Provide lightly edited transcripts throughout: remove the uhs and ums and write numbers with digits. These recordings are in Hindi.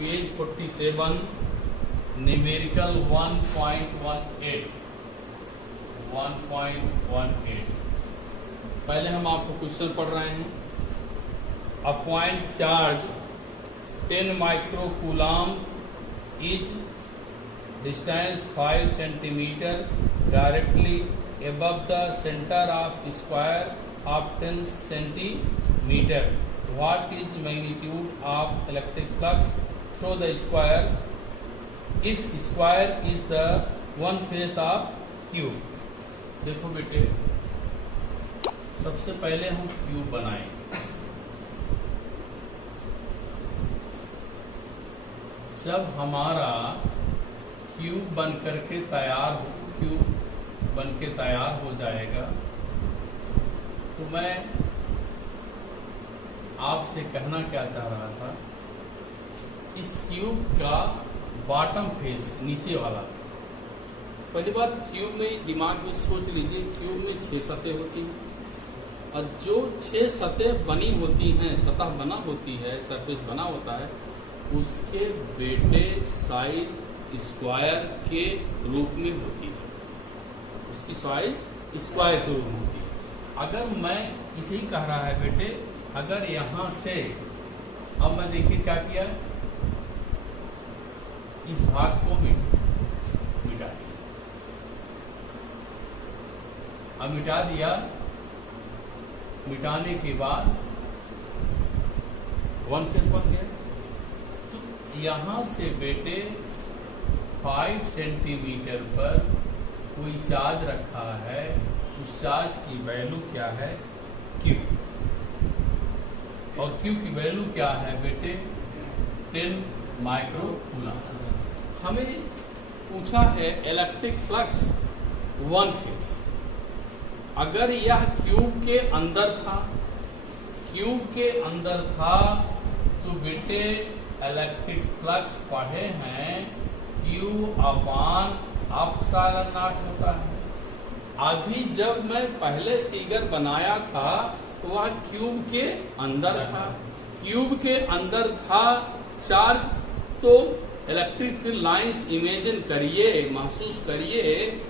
पेज 47 न्यूमेरिकल 1.18 पहले हम आपको क्वेश्चन पढ़ रहे हैं। A point charge 10 microcoulomb is distance 5 centimetre directly above the center of square of 10 centimeter. What is magnitude of electric flux through the square if square is the one face of cube? देखो बेटे, सबसे पहले हम क्यूब बनाएंगे। जब हमारा क्यूब बन करके तैयार हो जाएगा तो मैं आपसे कहना क्या चाह रहा था, इस क्यूब का बॉटम फेस नीचे वाला, पहली बात क्यूब में दिमाग में सोच लीजिए, क्यूब में 6 सतह होती हैं और जो 6 सतह बनी होती हैं, सतह बना होती है, सरफेस बना होता है, उसके बेटे साइड स्क्वायर के रूप में होती है, उसकी साइज स्क्वायर के रूप में होती है। अगर मैं इसे ही कह रहा है बेटे, अगर यहां से, अब मैं देखिए क्या किया, इस भाग को मिटा दिया। अब मिटा दिया, मिटाने के बाद वन फेस बन गया। तो यहां से बेटे 5 सेंटीमीटर पर कोई चार्ज रखा है, उस चार्ज की वैल्यू क्या है, क्यू, और क्यू की वैल्यू क्या है बेटे, 10 माइक्रोकूलम। हमें पूछा है इलेक्ट्रिक फ्लक्स वन फेस। अगर यह क्यूब के अंदर था तो बेटे इलेक्ट्रिक फ्लक्स पढ़े हैं क्यू अपान एप्सिलॉन नॉट होता है। अभी जब मैं पहले फिगर बनाया था तो वह क्यूब के अंदर था चार्ज। तो इलेक्ट्रिक फील्ड लाइंस इमेजिन करिए, महसूस करिए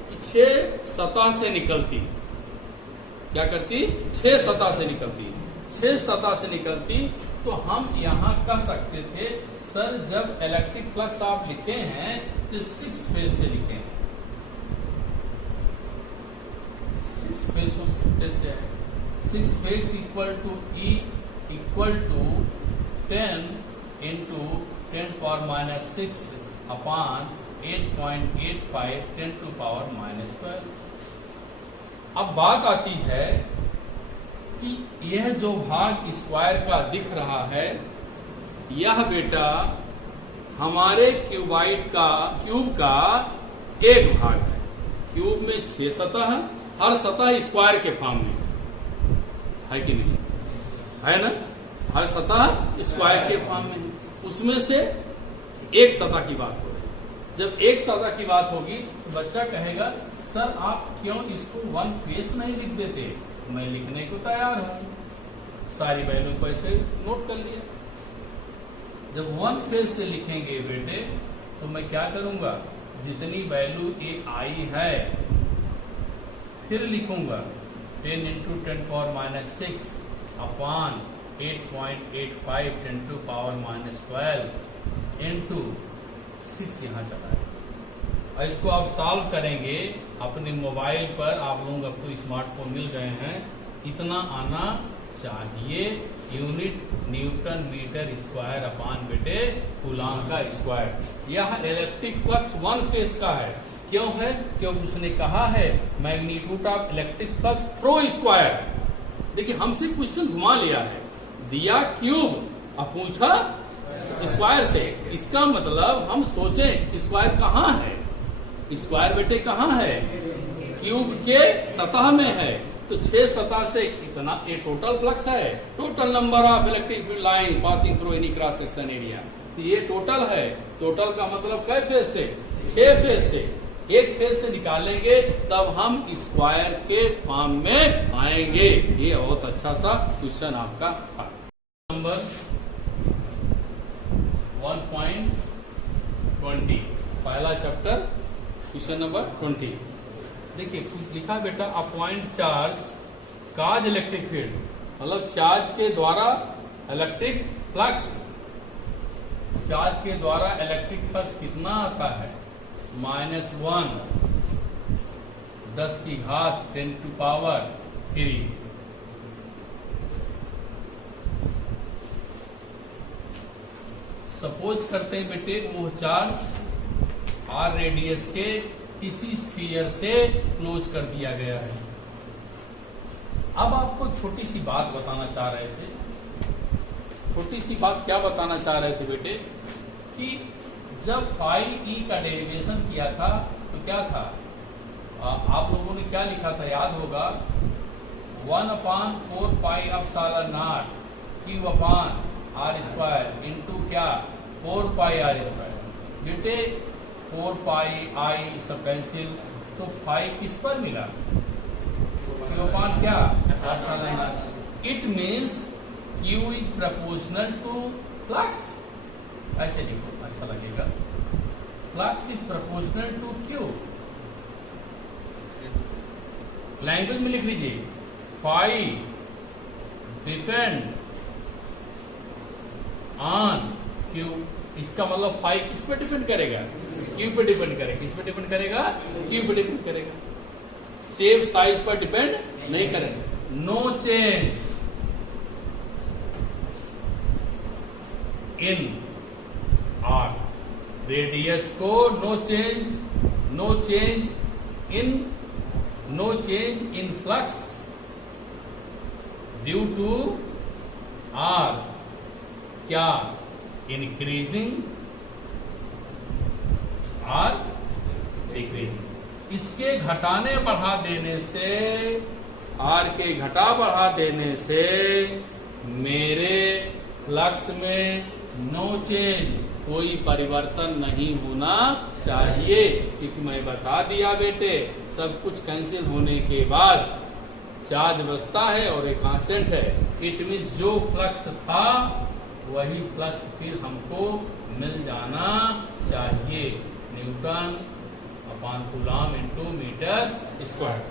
कि 6 सतह से निकलती, क्या करती, 6 सतह से निकलती। तो हम यहाँ कह सकते थे, सर जब इलेक्ट्रिक फ्लक्स आप लिखे हैं तो 6 फेज से लिखे हैं, 6 फेज से है। 6 phase equal to E equal to 10 into 10⁻⁻6 upon 8.85 10⁻⁻12। अब बात आती है कि यह जो भाग स्क्वायर का दिख रहा है, यह बेटा हमारे क्यूब का एक भाग है। क्यूब में 6 सतह, हर सतह स्क्वायर के फॉर्म में है कि नहीं, है ना, हर सतह स्क्वायर के फॉर्म में है। उसमें से एक सतह की बात हो रही है। जब एक सतह की बात होगी तो बच्चा कहेगा, सर आप क्यों इसको वन फेस नहीं लिख देते? मैं लिखने को तैयार हूं, सारी वैल्यू को ऐसे नोट कर लिया। जब वन फेज से लिखेंगे बेटे तो मैं क्या करूंगा, जितनी वैल्यू ये आई है फिर लिखूंगा 10 इंटू 10⁻⁻6 अपॉन 8.85 10⁻⁻12 इंटू 6 यहाँ चला है। और इसको आप सॉल्व करेंगे अपने मोबाइल पर, आप लोग अब तो स्मार्टफोन मिल गए हैं, इतना आना चाहिए। Unit newton metre square upon बेटे कूलम का स्क्वायर। यह इलेक्ट्रिक फ्लक्स वन फेज का है। क्यों है? क्योंकि उसने कहा है magnitude of electric flux through square. देखिए हमसे क्वेश्चन घुमा लिया है, दिया क्यूब, अब पूछा स्क्वायर से। इसका मतलब हम सोचे स्क्वायर कहाँ है, स्क्वायर बेटे कहाँ है, क्यूब के सतह में है। तो 6 सतह से कितना, ये टोटल फ्लक्स है, total number of electric field line passing through any cross section area. तो ये टोटल है, टोटल का मतलब कै फेज से, 6 फेज से। एक फेज से निकालेंगे तब हम स्क्वायर के फॉर्म में आएंगे। ये बहुत अच्छा सा क्वेश्चन आपका था। नंबर 1.18 20। पहला चैप्टर क्वेश्चन नंबर 20। देखिए कुछ लिखा बेटा, a point charge cause electric field, मतलब चार्ज के द्वारा इलेक्ट्रिक फ्लक्स, चार्ज के द्वारा इलेक्ट्रिक फ्लक्स कितना आता है? -1 10 की घात 10⁻³ सपोज करते हैं बेटे वो चार्ज r रेडियस के किसी स्फीयर से क्लोज कर दिया गया है। अब आपको छोटी सी बात बताना चाह रहे थे, छोटी सी बात क्या बताना चाह रहे थे बेटे, कि जब φe का डेरिवेशन किया था तो क्या था, आप लोगों ने क्या लिखा था याद होगा, 1/4πε0 Q/r² इंटू क्या 4πr²। बेटे 4πi सब कैंसिल, तो फाई किस पर मिला? क्या? It means Q is proportional to flux. ऐसे लिखो अच्छा लगेगा, flux is proportional to Q। Language में लिख लीजिए, फाई डिपेंड ऑन Q। इसका मतलब फाई किस पे डिपेंड करेगा? Q पे डिपेंड करेगा। किस पे डिपेंड करेगा? Q पे डिपेंड करेगा। सेम साइज पर डिपेंड नहीं करेगा। No change in r radius को, no change in flux due to r क्या इंक्रीजिंग आर डिक्रीजिंग। इसके घटाने बढ़ा देने से, आर के घटा बढ़ा देने से मेरे फ्लक्स में नो चेंज, कोई परिवर्तन नहीं होना चाहिए, क्योंकि मैं बता दिया बेटे सब कुछ कैंसिल होने के बाद चार्ज बचता है और एक कांस्टेंट है। इट मीन्स जो फ्लक्स था वही फ्लक्स फिर हमको मिल जाना चाहिए, newton upon coulomb into metre square.